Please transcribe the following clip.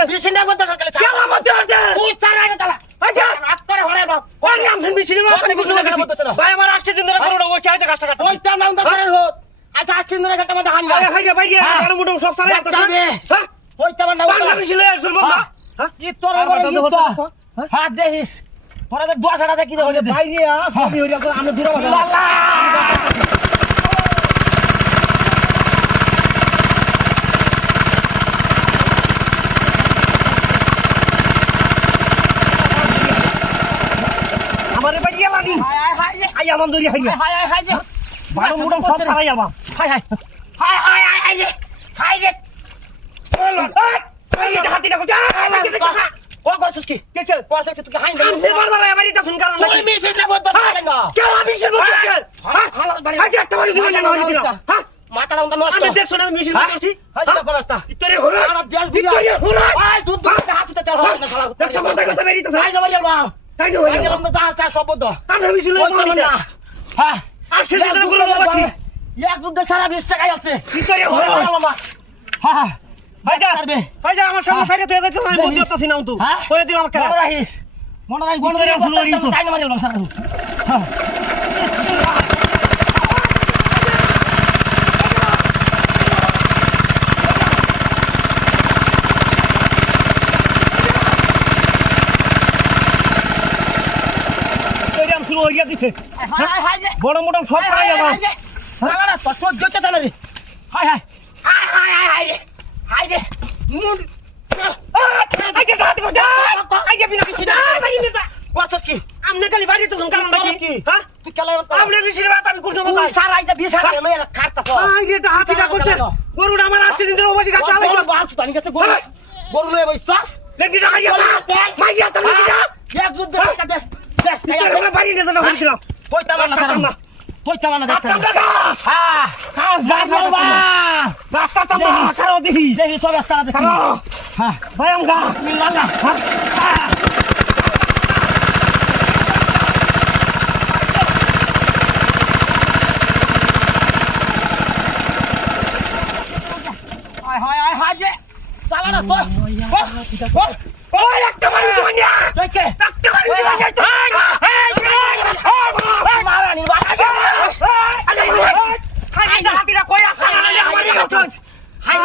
করতেছে বিছিনা করতেছে খালি কেলা মধ্যে আছে তুই সারা রে তালা আচ্ছা রাত করে হরে বাপ ওই আমি মিছিলে ভাই আমার 8 দিন ধরে করোনা ওই চাইতে কাজটা কাটতে ওই তা নাম দাঁড়ার হোত আচ্ছা আজকে দিনের ঘাটটা মধ্যে হান আরে ভাই ভাই আর মুডম সব সারা একটা হ্যাঁ ওই তা নাম বাংলা মিছিলে আসল বন্ধা হ্যাঁ কি তোর হাত দেখিস পরে দেখ দোয়া ছাড়া দেখি আরে ভাই রে সবই হইরা আমরা দূরে বাসা আমারে ভাই গেলানি হায় হায় আই আমার দড়ি হাইয়া হায় হায় হায় বারো মুডম সব সারাই যাবা হাই হাই হায় হায় হায় রে হায় রে এই হাতিটা কো ও করছিস কি কেছে করছিস কি তুই হাই আমি বারবার এবারই তো শুন কারণ তুই মিছিল না করতে পারছিস না কেন মিছিল বলতে হ্যাঁ হালাল বাড়ি আজ একটা বাড়ি দিবেন না হইল দিলা হ্যাঁ মাথা লাউন্ডা নষ্ট আমি দেখছ না মিছিল করছি হাই তো কবস্তা ইতরে হলো আর দেশ বিলা ইতরে হলো আয় দুধ দুধ হাতে চাল হয় না শালা একটা কথা বেরিয়ে তো হাই যাবার যাবা তাই না হাই গেলাম না জাহাজ তা শব্দ আমি মিছিল ওই তো না হ্যাঁ আসছে দিন গুলো বাকি এক যুদ্ধ সারা বিশ্ব গায় আছে ইতরে হলো হ্যাঁ ভাই যা আমার সঙ্গে ফাইরে তুই দেখছ আমি বুঝতে পারছি না তো কই দিলাম আমাকে মনে রাখিস গণদের তাই না মারিলাম সারা হ্যাঁ শুরু হয়ে গিয়েছে হায় হায় বড় মোটা সব খাই যাবা বাগানা তো সহ্য হচ্ছে না রে হায় হায় হায় হায় হায় হায় রে হায় রে মুন আই যে গাত গো যা আই যে বিনা কিছু না ভাই নিতা করছস কি আমনে খালি বাড়ি তো কারণ কি হ্যাঁ তুই কেলা আমনে মিছিল বাত আমি করতে তুই মত সারা আইজা বিয়ে সারা মেয়ে খাটতাছ আই যে হাতিটা করছে গরুটা আমার 8 দিন ধরে ওবাসি কাছে আলাই গরু বাস তানি কাছে গরু গরু লয়ে বইছস লেকি যা আইয়া মাইয়া তো লেকি যা এক যুদ্ধ একটা দেশ দেশ তোর বাড়ি নিতে না হইছিলাম কইতা না কইতা না দেখতে হ্যাঁ হ্যাঁ বাবা রাস্তা তো খারাপ দেখি দেখি সব রাস্তা দেখি হ্যাঁ ভাই আমগা লাগা হ্যাঁ হায় হায় হায় হায় যে চালা না তো ওই একটা মারি দুনিয়া দেখছে একটা মারি দুনিয়া মারানি বাবা হাতিটা কই আসছে